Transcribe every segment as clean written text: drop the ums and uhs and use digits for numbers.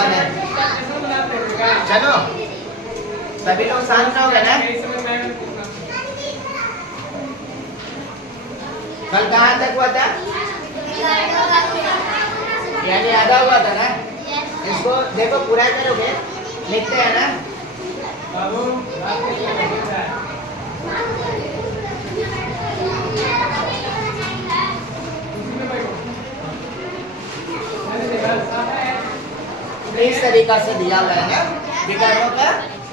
One है। चलो सभी लोग शांत रहोगे ना। कल कहाँ तक हुआ था? यानी आधा हुआ था ना। इसको देखो पूरा करोगे, लिखते हैं ना। इस तरीका से दिया हुआ है ना विकर्णों का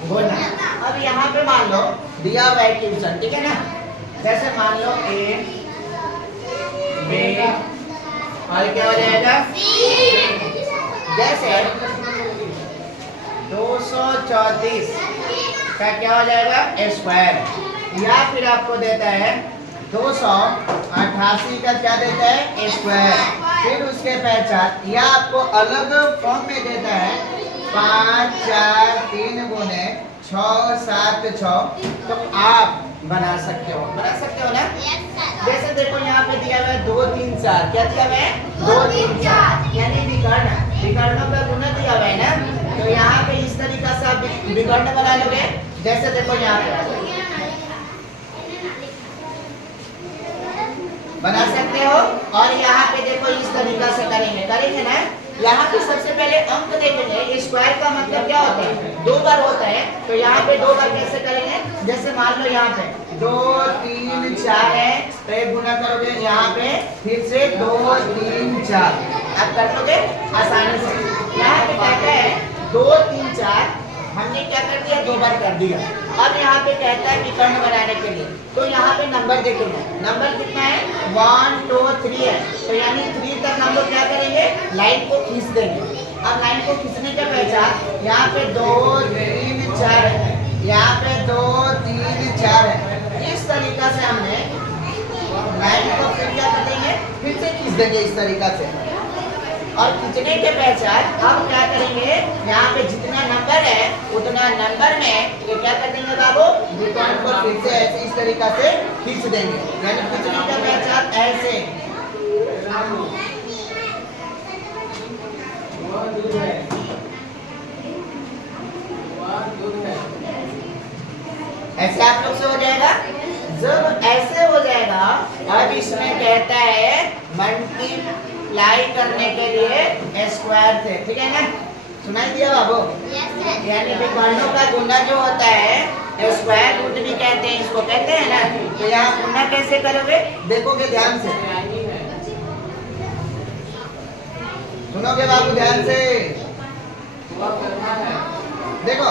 गुणा। अब यहाँ पे मान लो दिया हुआ है ट्यूशन, ठीक है ना। जैसे मान लो ए बी और क्या हो जाएगा जैसे 234 का क्या हो जाएगा स्क्वायर, या फिर आपको देता है 288 का क्या देता है स्क्वायर, फिर उसके पहचान या आपको अलग फॉर्म में देता है 5 4 3 गुने 6 7 6, तो आप बना सकते हो ना। जैसे देखो यहाँ पे दिया हुआ है 2 3 4, क्या दिया हुआ है 2 3 4 यानी विकर्णों का गुना दिया हुआ है ना। तो यहाँ पे इस तरीका से आप विकर्ण बना लोगे। जैसे देखो यहाँ पे बना सकते हो, और यहाँ पे देखो इस तरीका से करेंगे ना। यहाँ पे सबसे पहले अंक देखेंगे, स्क्वायर का मतलब क्या होता है 2 बार होता है, तो यहाँ पे 2 बार कैसे करेंगे। जैसे मान लो यहाँ पे 2 3 4 है, तो एक गुना करोगे यहाँ पे फिर से 2 3 4, आप कर लोगे आसानी से। यहाँ पे कहता है 2 3 4, हमने क्या कर दिया 2 बार कर दिया। अब यहाँ पे कहता है विकर्ण बनाने के लिए, तो यहाँ पे नंबर देखेंगे, नंबर कितना है 1 2 3 है, तो यानी 3 तक हम लोग क्या करेंगे लाइन को खींच देंगे। अब लाइन को खींचने के पहचान यहाँ पे 2 3 4 है, यहाँ पे 2 3 4 है। इस तरीका से हमने लाइन को फिर क्या कर देंगे फिर से खींच देंगे इस तरीका से। और खींचने के पहचान हम क्या करेंगे, यहाँ पे जितना नंबर है उतना नंबर में ये क्या कर देंगे बाबू विकर्ण को फिर से ऐसे इस तरीका से खींच देंगे। यानी खींचने का पहचान ऐसे ऐसे आप लोग से हो जाएगा। जब ऐसे हो जाएगा अब इसमें कहता है मल्टीप्लाई करने के लिए स्क्वायर से, ठीक है ना। सुनाई दिया बाबू? यानी विकर्णों का गुना जो होता है स्क्वायर रूट भी कहते हैं, इसको कहते हैं ना। तो यहाँ गुना कैसे करोगे देखोगे ध्यान से, सुनोगे बाबू ध्यान से। देखो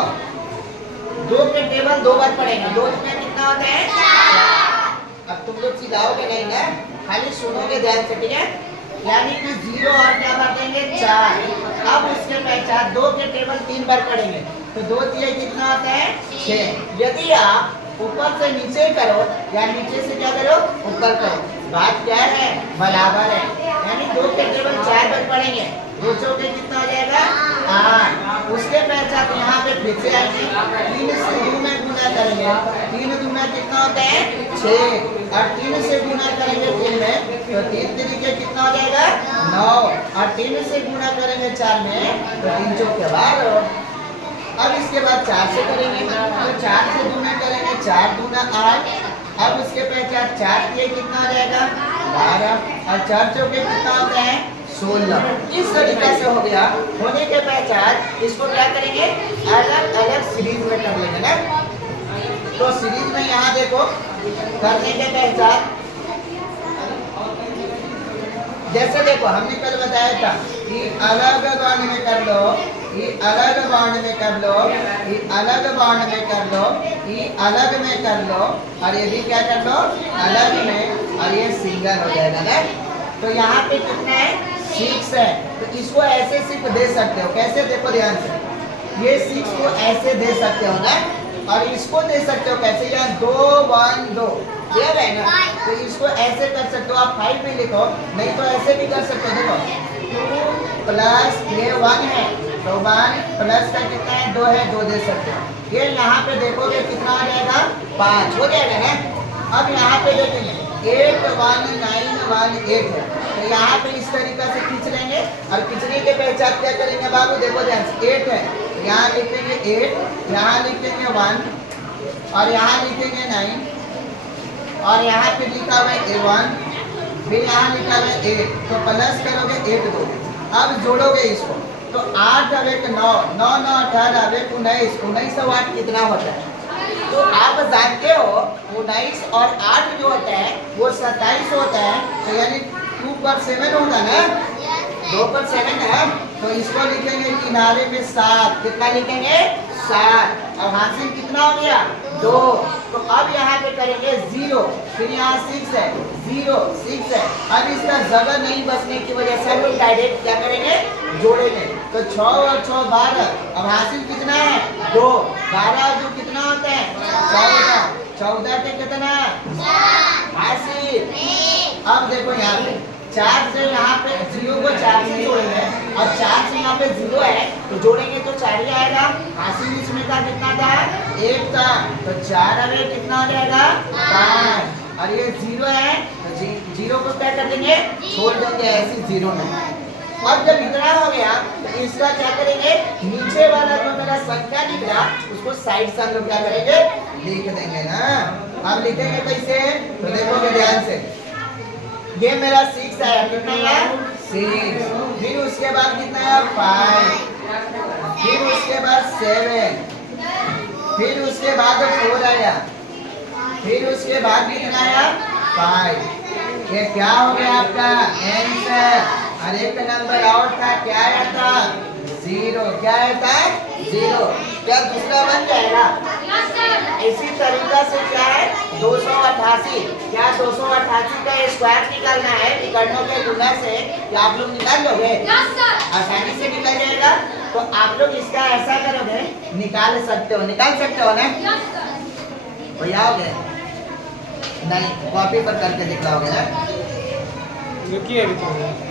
2 के टेबल 2 बार पढ़ेंगे, 2 में कितना होता है 4। अब तुम लोग सिखाओगे नहीं ना, खाली सुनोगे ध्यान से, ठीक है। यानी कि 0 और क्या बातेंगे 4। अब उसके पहचान 2 के टेबल 3 बार पढ़ेंगे, तो 2 3 कितना होता है 6। यदि आप ऊपर से नीचे करो या नीचे से क्या करो ऊपर करो, बात क्या है बराबर है। यानी 2 के टेबल 4 बार पढ़ेंगे, 2 चौके कितना हो जाएगा 8। उसके पहचान यहाँ पे फिर से आएंगे, 3 से 2 में गुना करेंगे, 3 दूना कितना होता है 6, और 3 से गुना करेंगे 3 में, तो 3 तरीके कितना हो जाएगा 9, और 3 से गुना करेंगे 4 में, तो 3 चौके 12। अब इसके बाद 4 से करेंगे, तो 4 से गुना करेंगे 4 दूना 8। अब उसके पहचान 4 ये कितना हो जाएगा 12, और 4 चौके कितना होता है 16। इस तरीके से हो गया। होने के पहचान इसको क्या करेंगे अलग अलग सीरीज में कर लेंगे ना। तो सीरीज में यहाँ देखो करने के पहचान जैसे देखो हमने कल बताया था कि अलग बाण में कर लो, ये अलग बाण में कर लो, ये अलग बाण में कर लो, ये अलग में कर लो, और ये भी क्या कर लो अलग में, और ये सिंगल हो जाएगा ना। तो यहाँ पे कितना है 6 है, तो इसको ऐसे सिर्फ दे सकते हो। कैसे देखो ध्यान से, ये 6 को ऐसे दे सकते हो ना, और इसको दे सकते हो कैसे, यहाँ 2 1 2 ये है ना, तो इसको ऐसे कर सकते हो आप 5 में लिखो, नहीं तो ऐसे भी कर सकते हो। देखो 2 प्लस ये 1 है, तो 1 प्लस का कितना है 2 है, 2 दे सकते हो। ये यहाँ पे देखोगे कितना आ जाएगा 5 हो जाएगा ना। अब यहाँ पे देखेंगे 8 1 9 1 8 है, तो यहाँ पे इस तरीका से खींच लेंगे, और खींचने के पहचान क्या करेंगे बाबू, देखो ध्यान से 8 है, यहाँ लिखेंगे 8, यहाँ लिखेंगे 1 और यहाँ लिखेंगे 9 और यहाँ पे लिखा हुआ है 1, फिर यहाँ लिखा हुआ है 8, तो प्लस करोगे 8 2, अब जोड़ोगे इसको तो 8 अब एक 9, 9 9 18 अब एक 19, 19 और 8 कितना होता है? तो आप जानते हो 19 और 8 जो होता है वो 27 होता है, तो यानी 2 पर 7 होगा ना, 2 पर 7 है, तो इसको लिखेंगे किनारे पे 7, कितना लिखेंगे 7, अब हासिल कितना हो गया 2, तो अब यहाँ पे करेंगे 0, फिर यहाँ 6 है, 0 6 है, अब इसका जगह नहीं बचने की वजह से हम लोग डायरेक्ट क्या करेंगे जोड़ेंगे, तो 6 और 6 12, अब हासिल कितना है 2, 12 जो कितना होता है 14, 14 के कितना हासिल, अब देखो यहाँ पे 4 से यहाँ पे 0 को 4 से जोड़ेंगे और 4 से यहाँ पे 0 है तो जोड़ेंगे तो 4 ही आएगा, हासिल इसमें का कितना था 1 था, तो 4 अगर कितना हो जाएगा 5, और ये 0 है तो 0 को क्या कर देंगे छोड़ देंगे ऐसे 0 में। अब जब इतना हो गया तो इसका क्या करेंगे, नीचे वाला जो मेरा संख्या दिख रहा उसको साइड से हम लोग क्या करेंगे लिख देंगे ना। अब लिखेंगे कैसे, तो देखोगे ध्यान से, ये मेरा 6 आया, कितना आया 6, फिर उसके बाद कितना आया 5, फिर उसके बाद 7, फिर उसके बाद 4 आया, फिर उसके बाद कितना आया 5, ये क्या हो गया आपका आंसर। और एक नंबर और था, क्या आया था 0, क्या आया था 0, क्या दूसरा बन जाएगा? इसी तरीका से क्या है 288, क्या 288 का स्क्वायर निकालना है, निकालने के गुना से क्या आप लोग निकाल लोगे? आसानी से निकल जाएगा, तो आप लोग इसका ऐसा करोगे निकाल सकते हो ना भैया, हो गए नहीं कॉपी पर करके दिखलाओगे ना।